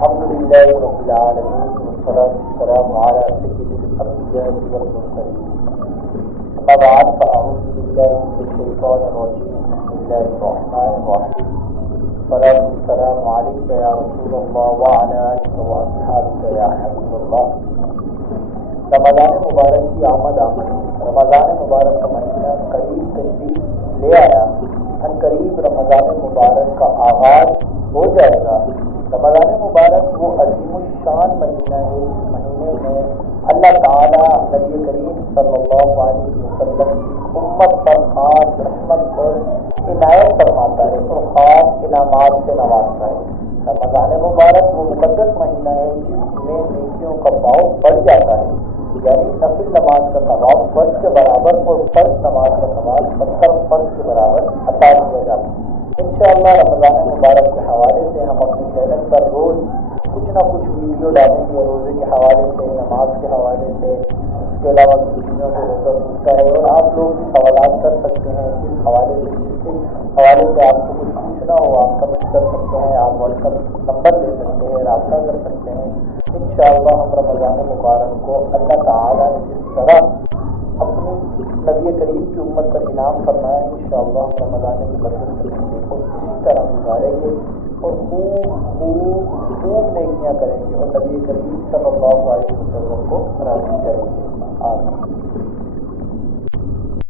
الحمد لله رب العالمين والصلاة والسلام على سيد الأنبياء والمرسلين. أما بعد فأعوذ بالله من الشيطان الرجيم. بسم الله الرحمن الرحيم. الصلاة والسلام عليك يا رسول الله وعلى آلك وأصحابك يا حبيب الله. رمضان مبارک کی آمد رمضان مبارک کا مہینہ قریب تشریف لے آیا. ان قریب رمضان مبارک کا آغاز ہو جائے گا. رمضان مبارک وہ عظیم الشان مہینہ ہے جس مہینے میں اللہ تعالیٰ نبی کریم صلی اللہ علیہ وسلم کی امت پر خاص رحمت اور عنایت فرماتا ہے اور خاص انعامات سے نوازتا ہے. رمضان مبارک وہ مقدس مہینہ ہے جس میں نیکیوں کا باؤ بڑھ جاتا ہے، یعنی نفل نماز کا ثواب فرض کے برابر اور فرض نماز کا ثواب 70 فرض کے برابر عطا کیا جاتا ہے. انشاءاللہ رمضان مبارک کے حوالے سے ہم اپنے چینل پر روز کچھ نہ کچھ ویڈیو ڈالیں گے، روزے کے حوالے سے، نماز کے حوالے سے، اس کے علاوہ کچھ چیزوں سے روزہ ٹوٹتا ہے اور آپ لوگ بھی سوالات کر سکتے ہیں جس حوالے سے، جس کے حوالے سے آپ کو کچھ پوچھنا ہو آپ کمنٹ کر سکتے ہیں، آپ واٹس ایپ نمبر لے سکتے ہیں، رابطہ کر سکتے ہیں. انشاءاللہ ہم رمضان مبارک کو اللہ تعالیٰ نے جس طرح اپنی نبی کریم کی امت پر انعام فرمایا ہے، انشاءاللہ ہم رمضان مقدس کے مہینے کو اسی طرح گزاریں گے اور خوب نیکیاں کریں گے اور نبی کریم صلی اللہ علیہ وسلم کو راضی کریں گے. آمین.